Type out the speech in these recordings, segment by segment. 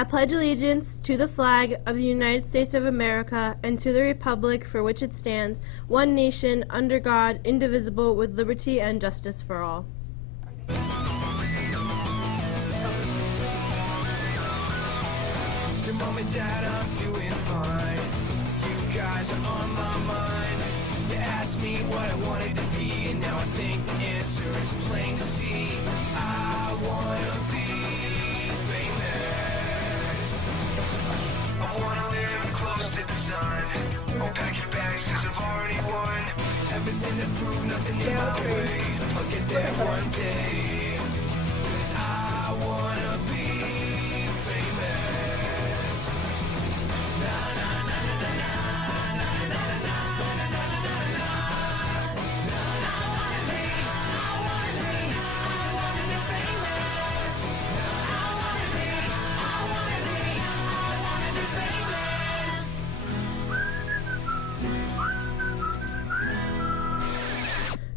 I pledge allegiance to the flag of the United States of America and to the republic for which it stands, one nation, under God, indivisible, with liberty and justice for all. The mom and dad, I'm doing fine. You guys are on my mind. You asked me what I wanted to be, and now I think the answer is plain to see. I wanna be famous. I wanna live close to the sun. I'll pack your bags cause I've already won. Everything to prove, nothing in my way. I'll get there one day. Cause I wanna be famous. Na na na na na na na na na na na na na na. I wanna be famous. I wanna be famous.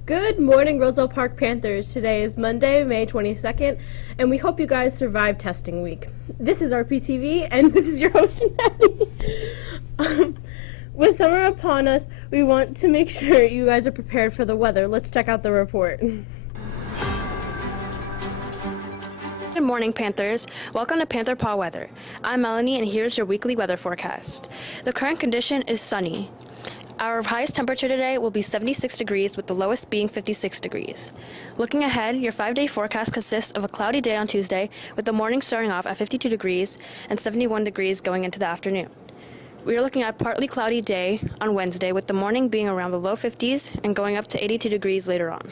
Good morning, Roselle Park Panthers. Today is Monday, May 22nd, and we hope you guys survived testing week. This is RPtv, and this is your host, Maddie. With summer upon us, we want to make sure you guys are prepared for the weather. Let's check out the report. Good morning, Panthers. Welcome to Panther Paw Weather. I'm Melanie, and here's your weekly weather forecast. The current condition is sunny. Our highest temperature today will be 76 degrees, with the lowest being 56 degrees. Looking ahead, your 5-day forecast consists of a cloudy day on Tuesday, with the morning starting off at 52 degrees and 71 degrees going into the afternoon. We are looking at a partly cloudy day on Wednesday, with the morning being around the low 50s and going up to 82 degrees later on.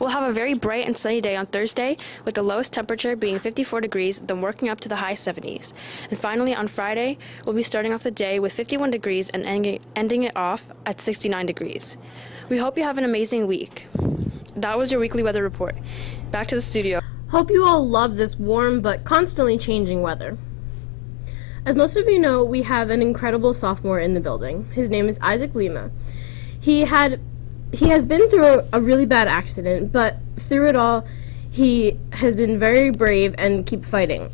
We'll have a very bright and sunny day on Thursday, with the lowest temperature being 54 degrees, then working up to the high 70s. And finally, on Friday, we'll be starting off the day with 51 degrees and ending it off at 69 degrees. We hope you have an amazing week. That was your weekly weather report. Back to the studio. Hope you all love this warm but constantly changing weather. As most of you know, we have an incredible sophomore in the building. His name is Isaac Lima. He has been through a really bad accident, but through it all, he has been very brave and kept fighting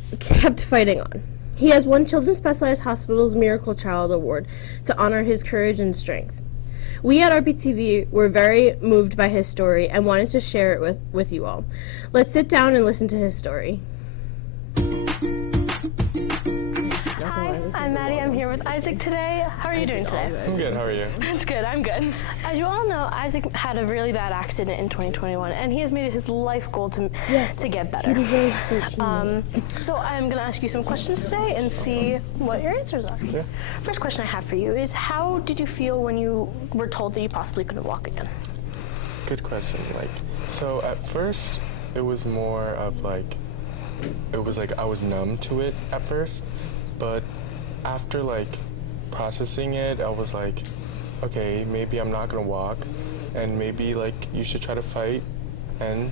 on. He has won Children's Specialized Hospital's Miracle Child Award to honor his courage and strength. We at RPtv were very moved by his story and wanted to share it with you all. Let's sit down and listen to his story. Hi, I'm Maddie. I'm here with Isaac today. How are you doing today? I'm good. How are you? That's good. I'm good. As you all know, Isaac had a really bad accident in 2021, and he has made it his life goal to get better. He deserves 13 minutes. So I'm going to ask you some questions today and see what your answers are. Yeah. First question I have for you is, how did you feel when you were told that you possibly couldn't walk again? Good question. So at first, it was more of I was numb to it at first, but after processing it, I was like, okay, maybe I'm not gonna walk, and maybe you should try to fight and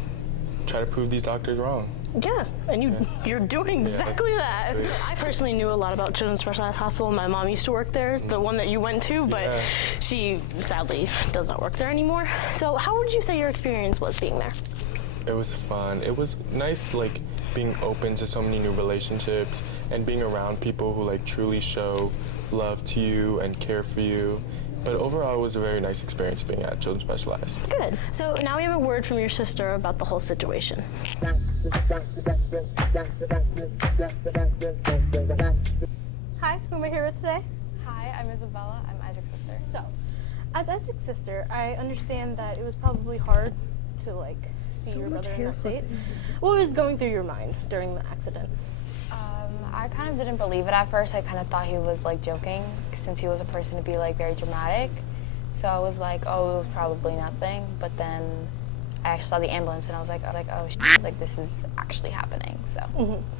try to prove these doctors wrong. Yeah, and you're doing exactly that. Great. I personally knew a lot about Children's Specialized Hospital. My mom used to work there, the one that you went to, but she sadly does not work there anymore. So how would you say your experience was being there? It was fun. It was nice, being open to so many new relationships and being around people who truly show love to you and care for you. But overall, it was a very nice experience being at Children's Specialized. Good. So now we have a word from your sister about the whole situation. Hi, who am I here with today? Hi, I'm Isabella. I'm Isaac's sister. So, as Isaac's sister, I understand that it was probably hard to see your brother in that state. What was going through your mind during the accident? I kind of didn't believe it at first. I kind of thought he was joking, since he was a person to be very dramatic. So I was like, oh, it was probably nothing. But then I actually saw the ambulance and I was like, oh shit, this is actually happening. So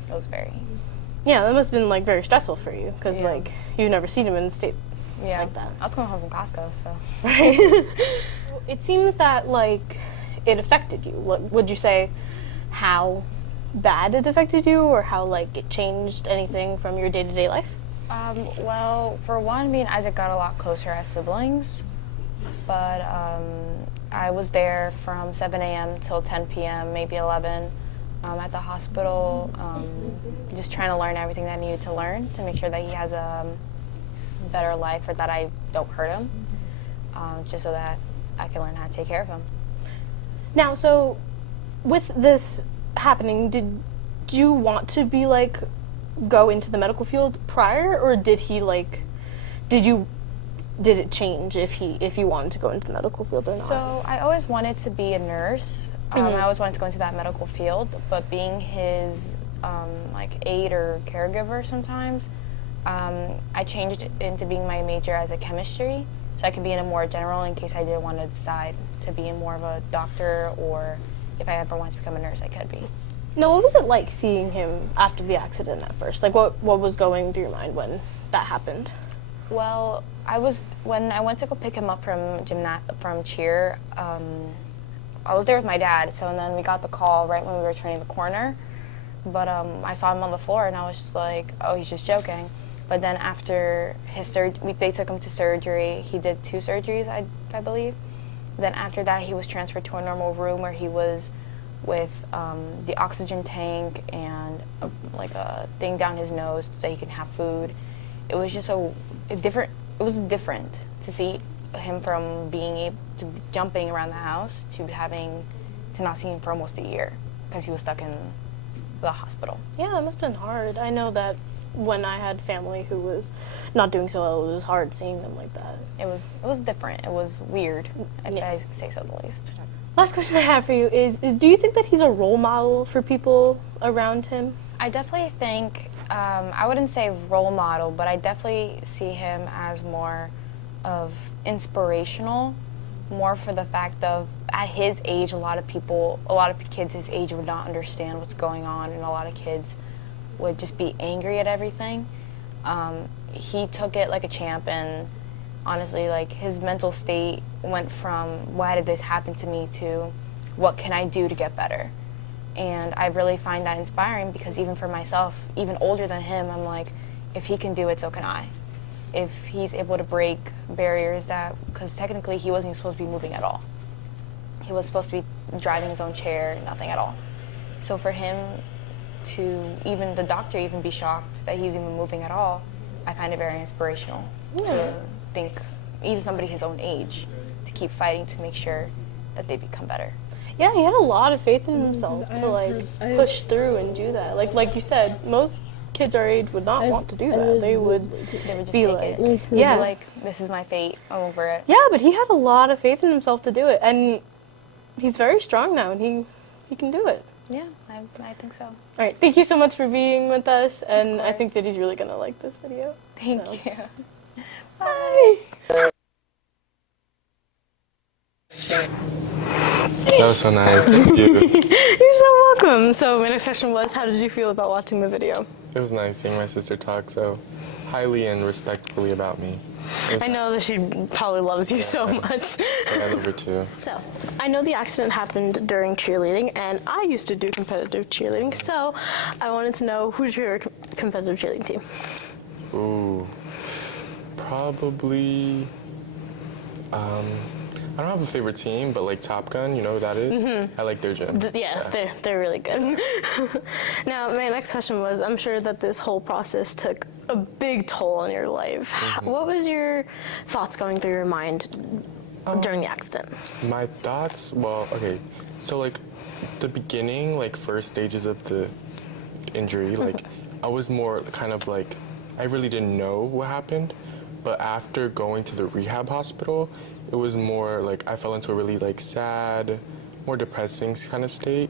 it was very. Yeah, that must have been very stressful for you because you've never seen him in a state like that. I was coming home from Costco, so. Right. It seems that it affected you. Would you say how bad it affected you, or how it changed anything from your day-to-day life? Well, for one, me and Isaac got a lot closer as siblings, but I was there from 7 a.m. till 10 p.m., maybe 11, at the hospital, just trying to learn everything that I needed to learn to make sure that he has a better life or that I don't hurt him, just so that I can learn how to take care of him. Now, so with this happening, did you want to be like go into the medical field prior, or did he like did it change if you wanted to go into the medical field or not? So I always wanted to be a nurse. I always wanted to go into that medical field, but being his like aide or caregiver sometimes, I changed into being my major as a chemistry, so I could be in a more general in case I did want to decide to be in more of a doctor, or if I ever wanted to become a nurse, I could be. No, what was it like seeing him after the accident at first? Like, what was going through your mind when that happened? Well, when I went to go pick him up from cheer, I was there with my dad, so and then we got the call right when we were turning the corner, but I saw him on the floor and I was just like, oh, he's just joking. But then after his they took him to surgery. He did 2 surgeries, I believe. Then after that, he was transferred to a normal room where he was with the oxygen tank and like a thing down his nose so he can have food. It was just different. It was different to see him from being able to jumping around the house to not seeing him for almost a year because he was stuck in the hospital. Yeah, it must have been hard. I know that when I had family who was not doing so well, it was hard seeing them like that. It was different. It was weird, if I say so the least. Last question I have for you is do you think that he's a role model for people around him? I definitely think, I wouldn't say role model, but I definitely see him as more of inspirational, more for the fact of at his age, a lot of kids his age would not understand what's going on, and a lot of kids would just be angry at everything. He took it like a champ, and honestly, like, his mental state went from why did this happen to me to what can I do to get better. And I really find that inspiring because even for myself, even older than him, I'm like, if he can do it, so can I. If he's able to break barriers because technically he wasn't supposed to be moving at all. He was supposed to be driving his own chair, nothing at all. So for him to, even the doctor even be shocked that he's even moving at all, I find it very inspirational to think, even somebody his own age, to keep fighting to make sure that they become better. Yeah, he had a lot of faith in himself to push through and do that. Like you said, most kids our age would not want to do that. They would just be take like, it. yeah, Like, this is my fate, I'm over it. yeah. But he had a lot of faith in himself to do it, and he's very strong now, and he can do it. Yeah, I think so. All right, thank you so much for being with us, and I think that he's really gonna like this video. Thank So. you. Bye. That was so nice. Thank you. You're so welcome. So my next question was, how did you feel about watching the video? It was nice seeing my sister talk so highly and respectfully about me. I know that she probably loves you so much. I love her too. So, I know the accident happened during cheerleading, and I used to do competitive cheerleading, so I wanted to know, who's your competitive cheerleading team? Ooh, probably, I don't have a favorite team, but like Top Gun, you know who that is? I like their gym. Yeah, they're really good. Now, my next question was, I'm sure that this whole process took a big toll on your life. What was your thoughts going through your mind during the accident? My thoughts, well, okay, so like the beginning, like first stages of the injury, like I was more kind of like, I really didn't know what happened, but after going to the rehab hospital, it was more like I fell into a really like sad, more depressing kind of state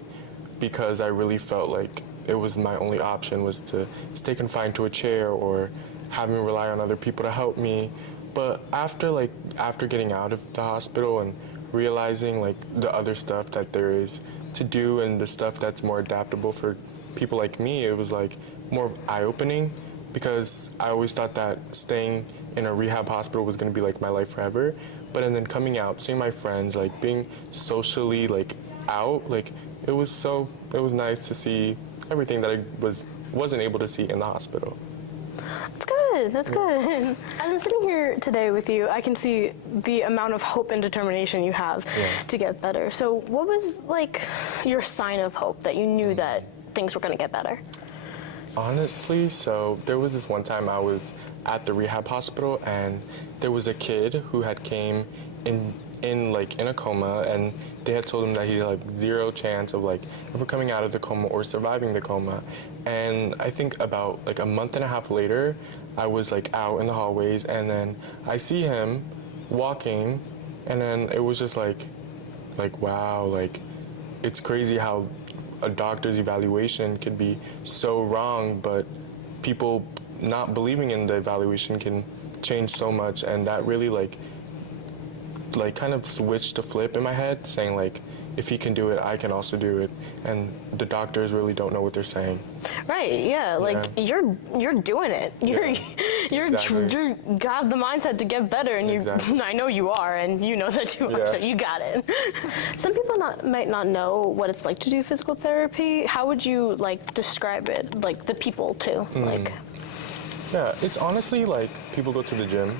because I really felt like it was my only option was to stay confined to a chair or have me rely on other people to help me. But after getting out of the hospital and realizing like the other stuff that there is to do and the stuff that's more adaptable for people like me, it was like more eye-opening because I always thought that staying in a rehab hospital was going to be like my life forever. But and then coming out, seeing my friends, like being socially like out, like it was nice to see everything that I wasn't able to see in the hospital. That's good. good. That's good. As I'm sitting here today with you, I can see the amount of hope and determination you have to get better. So what was like your sign of hope that you knew that things were going to get better? Honestly, so there was this one time I was at the rehab hospital, and there was a kid who had came in a coma, and they had told him that he had like 0 chance of like ever coming out of the coma or surviving the coma. And I think about like a month and a half later, I was like out in the hallways, and then I see him walking, and then it was just like wow, like it's crazy how a doctor's evaluation could be so wrong, but people not believing in the evaluation can change so much. And that really like kind of switched a flip in my head, saying like, if he can do it, I can also do it. And the doctors really don't know what they're saying. Right, yeah, like you're doing it. You're Exactly. you got the mindset to get better, and Exactly. I know you are, and you know that you are, so you got it. Some people might not know what it's like to do physical therapy. How would you like describe it, like the people too? Like, Yeah, it's honestly like people go to the gym.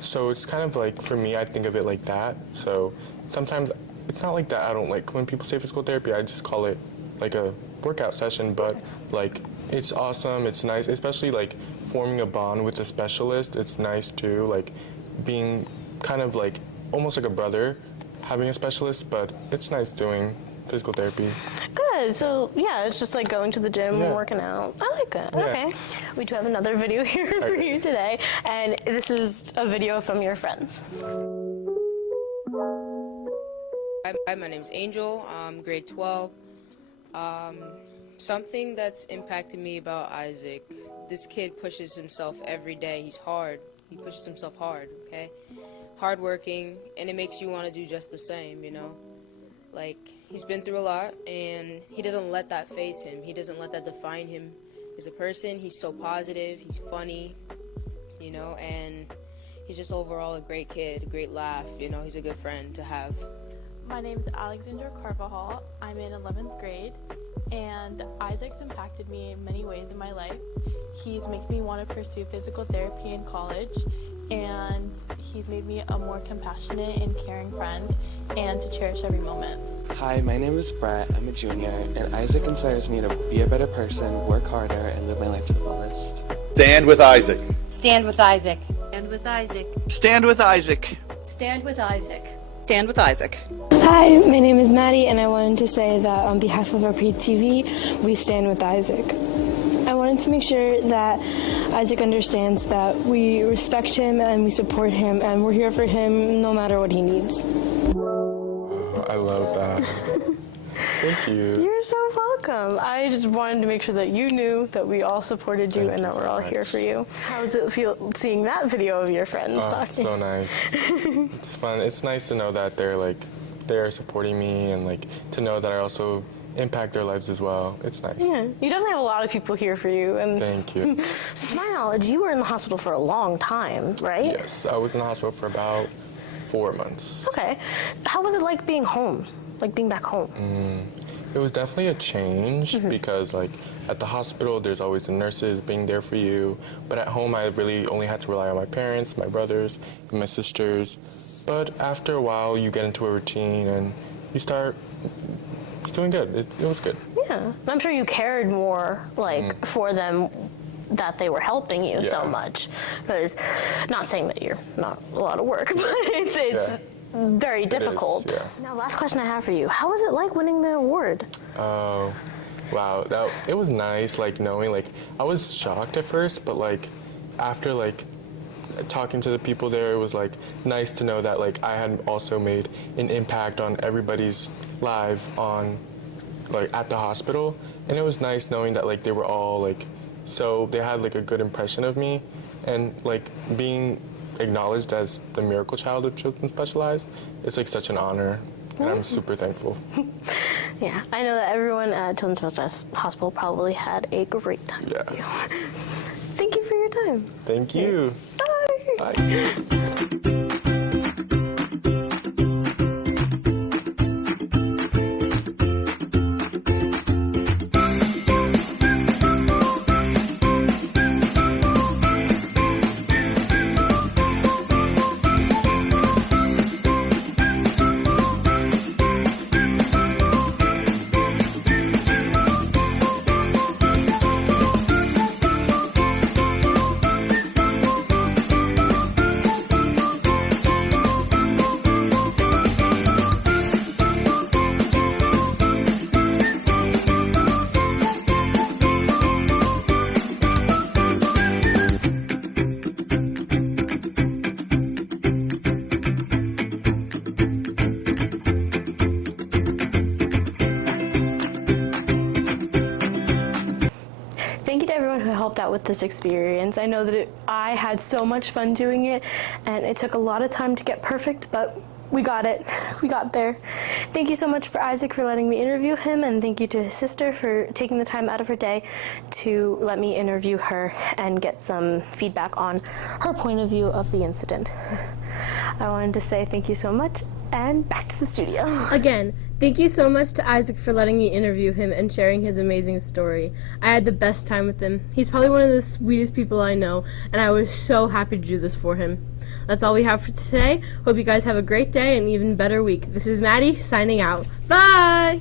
So it's kind of like, for me, I think of it like that. So sometimes it's not like that. I don't like when people say physical therapy, I just call it like a workout session, but like it's awesome. It's nice, especially like forming a bond with a specialist. It's nice too, like being kind of like almost like a brother having a specialist, but it's nice doing physical therapy. good. So yeah, it's just like going to the gym and Yeah. working out. I like that. Yeah. Okay. We do have another video here for you today, and this is a video from your friends. Hi, my name's Angel. I'm grade 12. Something that's impacted me about Isaac, this kid pushes himself every day. He's hard. He pushes himself hard, okay? Hardworking, and it makes you want to do just the same, you know? Like, he's been through a lot, and he doesn't let that phase him. He doesn't let that define him as a person. He's so positive. He's funny, you know? And he's just overall a great kid, a great laugh, you know? He's a good friend to have. My name is Alexandra Carvajal. I'm in 11th grade, and Isaac's impacted me in many ways in my life. He's made me want to pursue physical therapy in college, and he's made me a more compassionate and caring friend, and to cherish every moment. Hi, my name is Brett. I'm a junior, and Isaac inspires me to be a better person, work harder, and live my life to the fullest. Stand with Isaac. Stand with Isaac. Stand with Isaac. Stand with Isaac. Stand with Isaac. Stand with Isaac. Hi, my name is Maddie, and I wanted to say that on behalf of RPtv, we stand with Isaac. I wanted to make sure that Isaac understands that we respect him and we support him, and we're here for him no matter what he needs. I love that. Thank you. You're so welcome. I just wanted to make sure that you knew that we all supported you Thank and you that we're so all much. here for you. How does it feel seeing that video of your friends Oh, talking? it's so nice. It's fun. It's nice to know that they're supporting me, and like to know that I also impact their lives as well. It's nice. Yeah, you definitely have a lot of people here for you. And Thank you. to my knowledge, you were in the hospital for a long time, right? Yes, I was in the hospital for about 4 months. Okay. How was it like being home? Like being back home? It was definitely a change because like at the hospital there's always the nurses being there for you, but at home I really only had to rely on my parents, my brothers, and my sisters. But after a while you get into a routine and you start doing good. It was good. Yeah. I'm sure you cared more like for them, that they were helping you so much. Because not saying that you're not a lot of work, but it's very difficult. It is, Now, last question I have for you. How was it like winning the award? Oh, wow. It was nice, like knowing, like I was shocked at first, but like after like talking to the people there, it was like nice to know that like I had also made an impact on everybody's life on like at the hospital, and it was nice knowing that like they were all like, so they had like a good impression of me, and like being acknowledged as the miracle child of Children's Specialized, it's like such an honor, and I'm super thankful. Yeah, I know that everyone at Children's Specialized Hospital probably had a great time with you. Thank you for your time. Thank you. Bye. Bye. with this experience. I know that I had so much fun doing it, and it took a lot of time to get perfect, but we got it. We got there. Thank you so much for Isaac for letting me interview him, and thank you to his sister for taking the time out of her day to let me interview her and get some feedback on her point of view of the incident. I wanted to say thank you so much, and back to the studio. Again, thank you so much to Isaac for letting me interview him and sharing his amazing story. I had the best time with him. He's probably one of the sweetest people I know, and I was so happy to do this for him. That's all we have for today. Hope you guys have a great day and even better week. This is Maddie signing out. Bye!